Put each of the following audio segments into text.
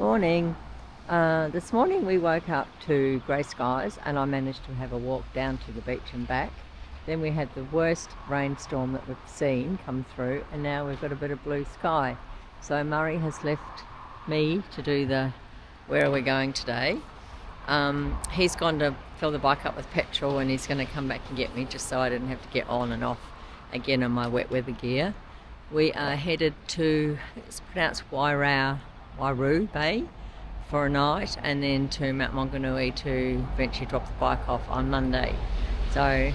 Morning. This morning we woke up to grey skies and I managed to have a walk down to the beach and back. Then we had the worst rainstorm that we've seen come through, and now we've got a bit of blue sky. So Murray has left me to do the where are we going today. He's gone to fill the bike up with petrol and he's going to come back and get me just so I didn't have to get on and off again in my wet weather gear. We are headed to, it's pronounced Waihau Bay for a night, and then to Mount Maunganui to eventually drop the bike off on Monday. So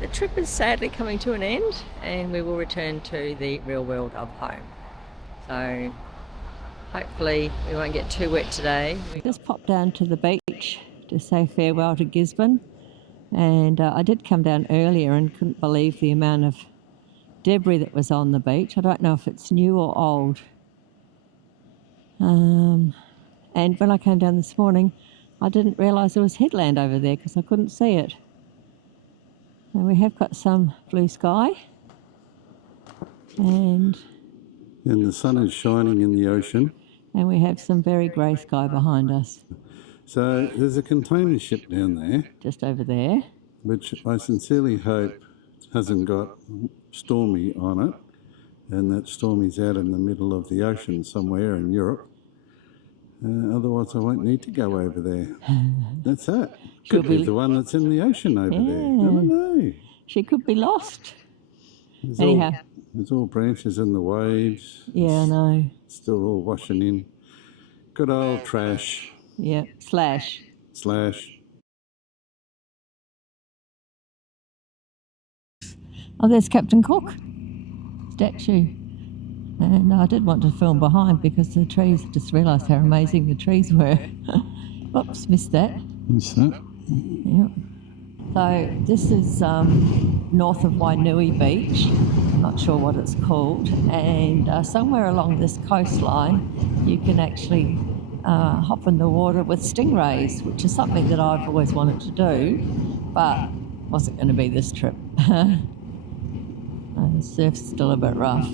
the trip is sadly coming to an end and we will return to the real world of home. So hopefully we won't get too wet today. We just popped down to the beach to say farewell to Gisborne, and I did come down earlier and couldn't believe the amount of debris that was on the beach. I don't know if it's new or old. And when I came down this morning, I didn't realise there was headland over there because I couldn't see it. And we have got some blue sky, and the sun is shining in the ocean. And we have some very grey sky behind us. So there's a container ship down there. Just over there. Which I sincerely hope hasn't got Stormy on it, and that Stormy's out in the middle of the ocean somewhere in Europe. Otherwise I won't need to go over there. That's it. Could be the one that's in the ocean over there. I don't know. She could be lost. There's all branches in the waves. Yeah, I know. Still all washing in. Good old trash. Yeah, slash. Oh, there's Captain Cook statue. And I did want to film behind because the trees, just realised how amazing the trees were. Oops, missed that. Yep. So this is north of Wainui Beach. I'm not sure what it's called. And somewhere along this coastline, you can actually hop in the water with stingrays, which is something that I've always wanted to do, but wasn't going to be this trip. The surf's still a bit rough.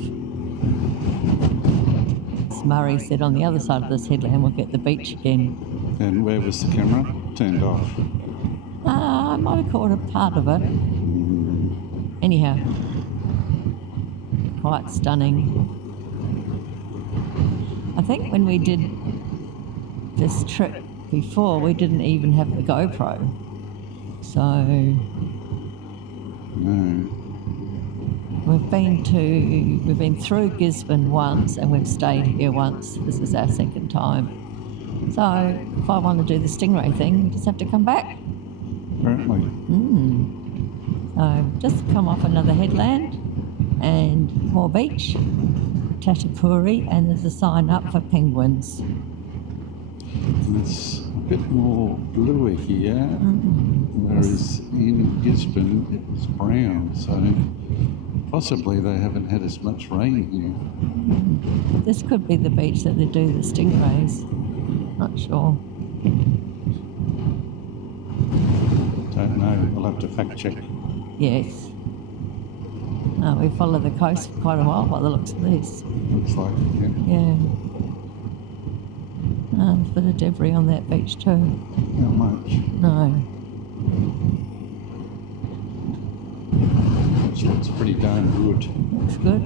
As Murray said, on the other side of this headland we'll get the beach again. And where was the camera? Turned off. I might have caught a part of it. Anyhow, quite stunning. I think when we did this trip before, we didn't even have the GoPro. So No. We've been through Gisborne once and we've stayed here once. This is our second time. So if I want to do the stingray thing, we just have to come back. Apparently. So just come off another headland and more beach, Tatapuri, and there's a sign up for penguins. It's a bit more bluer here, whereas in Gisborne it was brown, so possibly they haven't had as much rain here. This could be the beach that they do the stingrays. Not sure. Don't know. We'll have to fact check. Yes. We follow the coast for quite a while by the looks of this. Looks like it, Yeah. There's a bit of debris on that beach too. Not much. No. It looks pretty darn good. Looks good.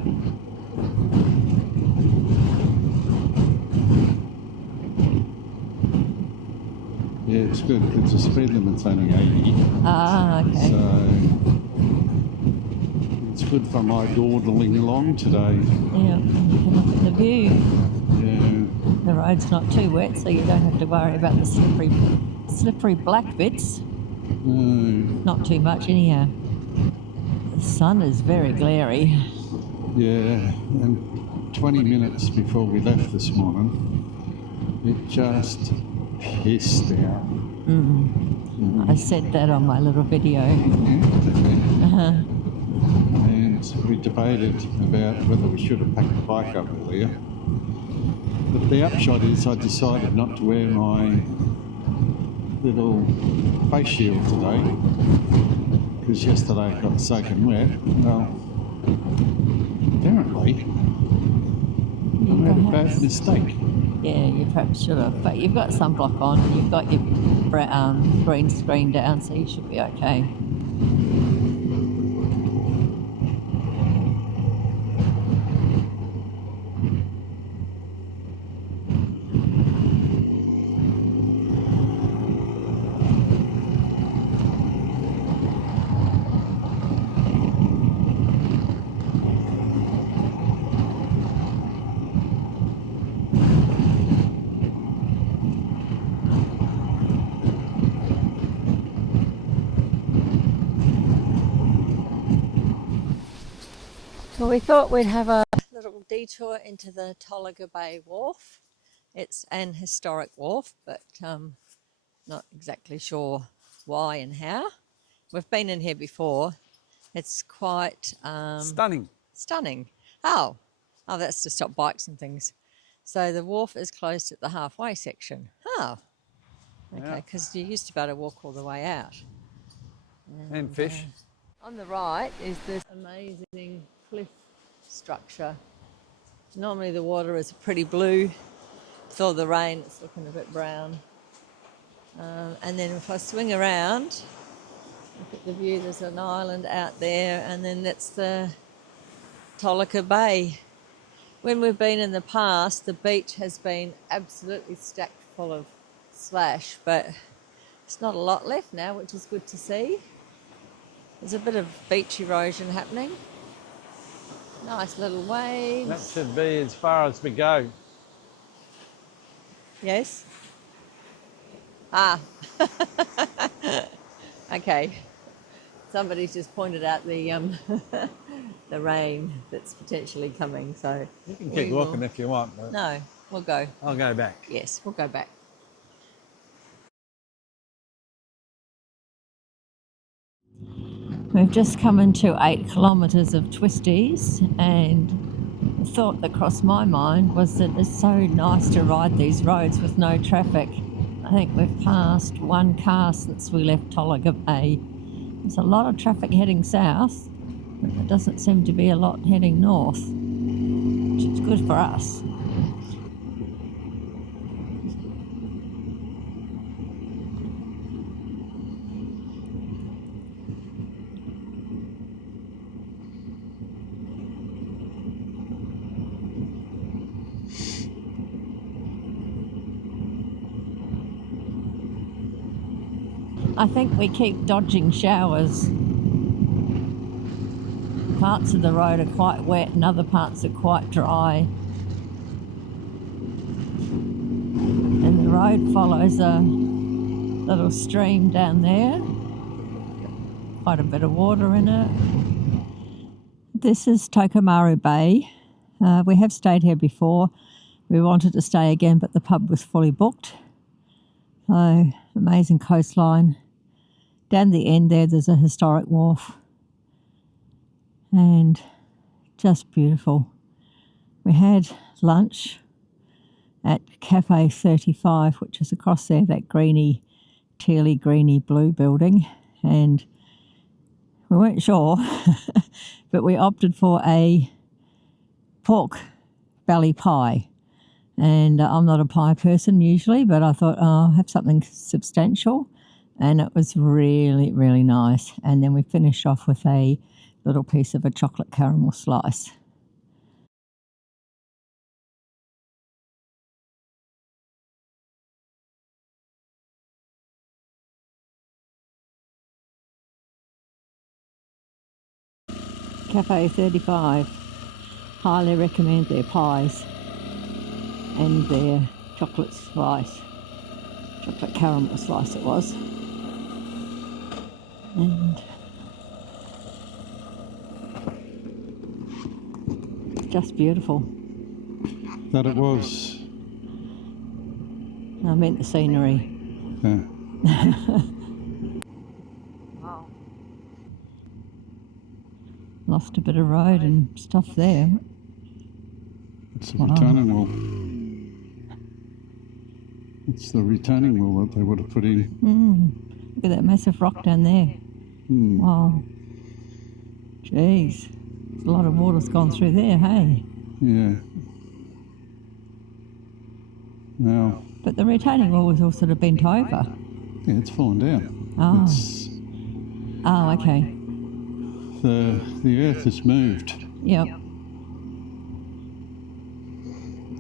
Yeah, it's good because the speed limit's only 80. Okay. So it's good for my dawdling along today. Yeah, you can look at the view. Yeah. The road's not too wet, so you don't have to worry about the slippery black bits. No. Not too much anyhow. The sun is very glary. Yeah, and 20 minutes before we left this morning, it just pissed out. I said that on my little video. And we debated about whether we should have packed the bike up earlier. But the upshot is I decided not to wear my little face shield today because yesterday it got soaking wet. Well, apparently I made a bad mistake. Yeah, you perhaps should have, but you've got sunblock on and you've got your green screen down, so you should be okay. Well, we thought we'd have a little detour into the Waihau Bay wharf. It's an historic wharf, but not exactly sure why and how. We've been in here before. It's quite Stunning. stunning. Oh, that's to stop bikes and things. So the wharf is closed at the halfway section. Oh, okay, because you used to be able to walk all the way out. And fish. On the right is this amazing cliff structure. Normally the water is pretty blue. With all the rain, it's looking a bit brown. And then if I swing around, look at the view, there's an island out there, and then that's the Waihau Bay. When we've been in the past, the beach has been absolutely stacked full of slash, but it's not a lot left now, which is good to see. There's a bit of beach erosion happening. Nice little waves. That should be as far as we go. Yes? Ah. Okay. Somebody's just pointed out the the rain that's potentially coming, so You can keep walking if you want, but no, we'll go. I'll go back. Yes, we'll go back. We've just come into 8 kilometres of twisties, and the thought that crossed my mind was that it's so nice to ride these roads with no traffic. I think we've passed one car since we left Waihau Bay. There's a lot of traffic heading south, but there doesn't seem to be a lot heading north, which is good for us. I think we keep dodging showers. Parts of the road are quite wet and other parts are quite dry. And the road follows a little stream down there. Quite a bit of water in it. This is Waihau Bay. We have stayed here before. We wanted to stay again, but the pub was fully booked. So, amazing coastline. Down the end there's a historic wharf. And just beautiful. We had lunch at Cafe 35, which is across there, that greeny, tealy, greeny blue building. And we weren't sure, but we opted for a pork belly pie. And I'm not a pie person usually, but I thought, I'll have something substantial. And it was really, really nice. And then we finished off with a little piece of a chocolate caramel slice. Cafe 35. Highly recommend their pies and their chocolate slice. Chocolate caramel slice it was. And just beautiful. That it was. I meant the scenery. Yeah. Wow. Lost a bit of road and stuff there. It's the retaining wall. It's the retaining wall that they would have put in. Look at that massive rock down there. Wow. Jeez. A lot of water's gone through there, hey? Yeah. Now, But the retaining wall was all sort of bent over. yeah, it's fallen down. Oh. It's, Oh, okay. the earth has moved Yep.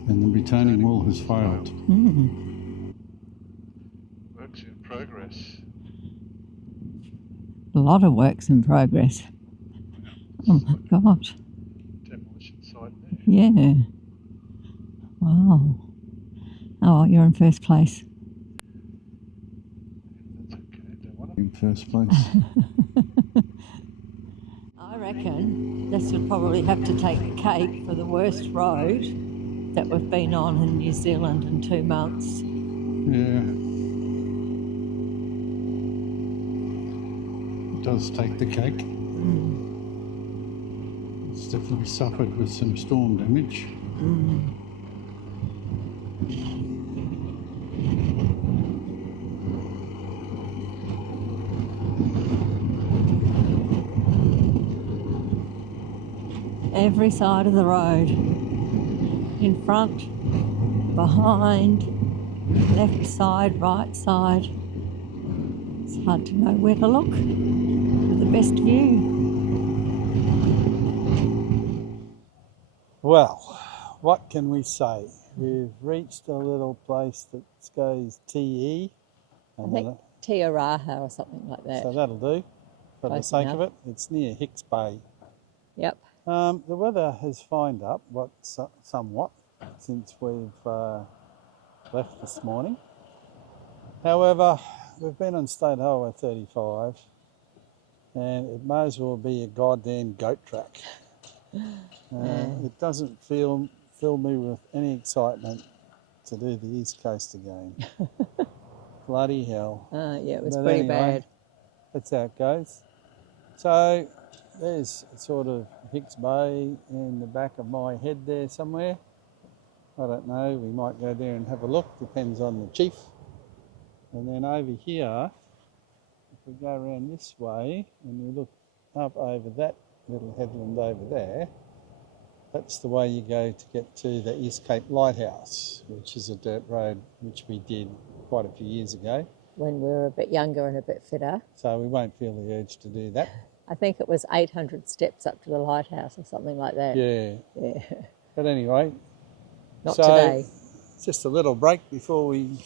and the retaining wall has failed. Works in progress. A lot of work's in progress. Oh my God. Demolition site there. Yeah. Wow. Oh, you're in first place. That's okay. Don't want In first place. I reckon this would probably have to take the cake for the worst road that we've been on in New Zealand in 2 months. Yeah. It does take the cake. It's definitely suffered with some storm damage. Every side of the road. In front, behind, left side, right side. It's hard to know where to look for the best view. Well, what can we say? We've reached a little place that goes TE. I think Tiaraha or something like that. So that'll do for the Close sake enough. of it. It's near Hicks Bay. Yep. The weather has fined up somewhat since we've left this morning. However, we've been on State Highway 35 and it may as well be a goddamn goat track. It doesn't fill me with any excitement to do the East Coast again. Bloody hell. Yeah, it was But pretty anyway, bad. That's how it goes. So there's sort of Hicks Bay in the back of my head there somewhere. I don't know, we might go there and have a look, depends on the chief. And then over here, if we go around this way and we look up over that little headland over there, that's the way you go to get to the East Cape Lighthouse, which is a dirt road which we did quite a few years ago. When we were a bit younger and a bit fitter. So we won't feel the urge to do that. I think it was 800 steps up to the lighthouse or something like that. Yeah. Yeah. But anyway, Not so today. Just a little break before we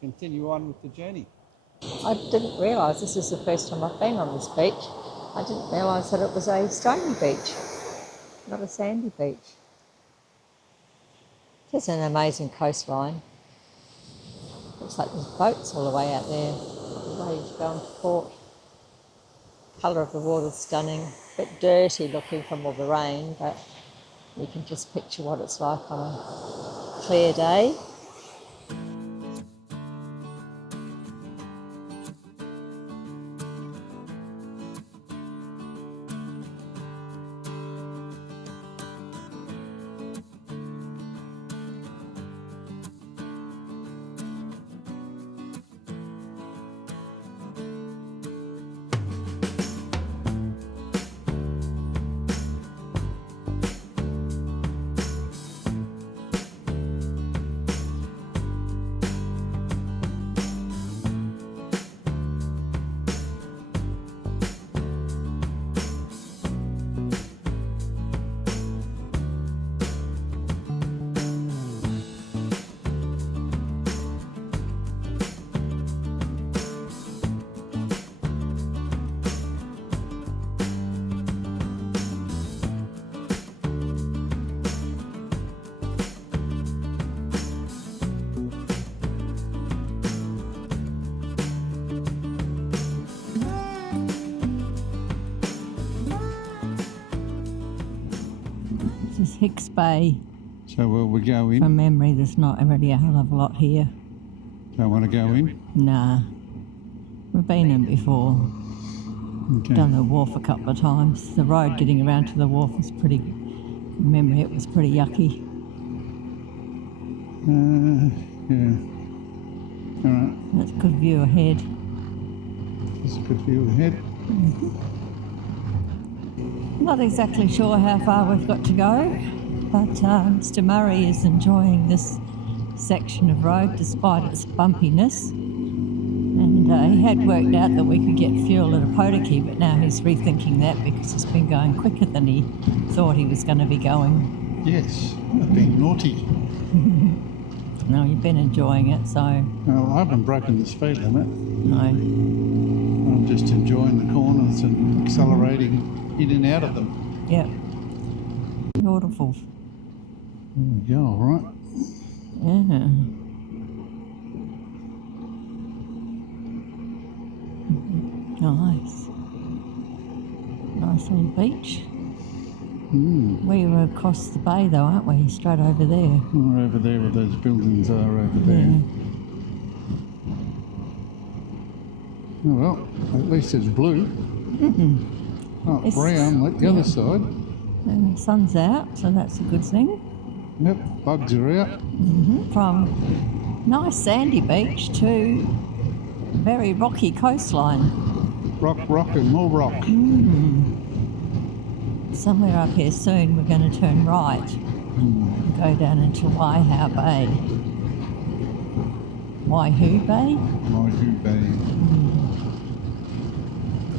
continue on with the journey. I didn't realise this is the first time I've been on this beach. I didn't realise that it was a stony beach, not a sandy beach. It's an amazing coastline. Looks like there's boats all the way out there, the way you go into port. Colour of the water's stunning, a bit dirty looking from all the rain, but you can just picture what it's like on a clear day. This is Hicks Bay. So will we go in? From memory, there's not really a hell of a lot here. Don't want to go in? Nah. We've been in before. Okay. Done the wharf a couple of times. The road getting around to the wharf was pretty, from memory, it was pretty yucky. Yeah. All right. That's a good view ahead. There's a good view ahead. Not exactly sure how far we've got to go, but Mr. Murray is enjoying this section of road despite its bumpiness. And he had worked out that we could get fuel at a Potiki, but now he's rethinking that because it's been going quicker than he thought he was going to be going. Yes, I've been naughty. No, you've been enjoying it, so Well, I haven't broken the speed limit. no. I'm just enjoying the corners and accelerating in and out of them. Yep. Beautiful. Yeah, all right. Yeah. Nice. Nice little beach. We were across the bay though, aren't we? Straight over there. We're over there where those buildings are over there. Yeah. Oh, well, at least it's blue. Not It's- brown like the other side. And the sun's out, so that's a good thing. Yep, bugs are out. From nice sandy beach to very rocky coastline. Rock, rock and more rock. Somewhere up here soon we're going to turn right and go down into Waihau Bay. Waihau Bay? Waihau Bay.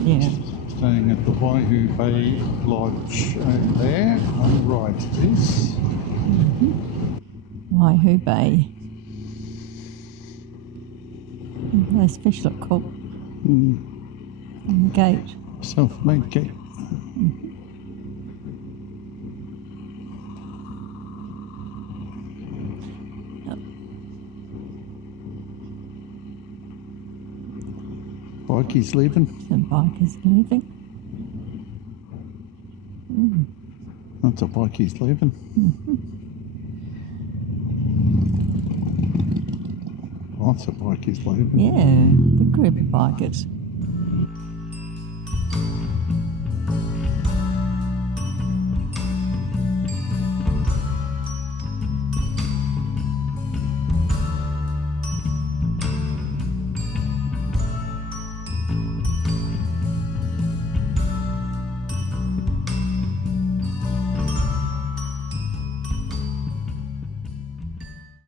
Yeah. Staying at the Waihau Bay Lodge over there. On the right it is. Waihau Bay. Those fish look cool. And the gate. Self-made gate. Bikey's leaving. Some bikers leaving. That's a bikey's leaving. Lots of bikey's leaving. Yeah, big group of bikers.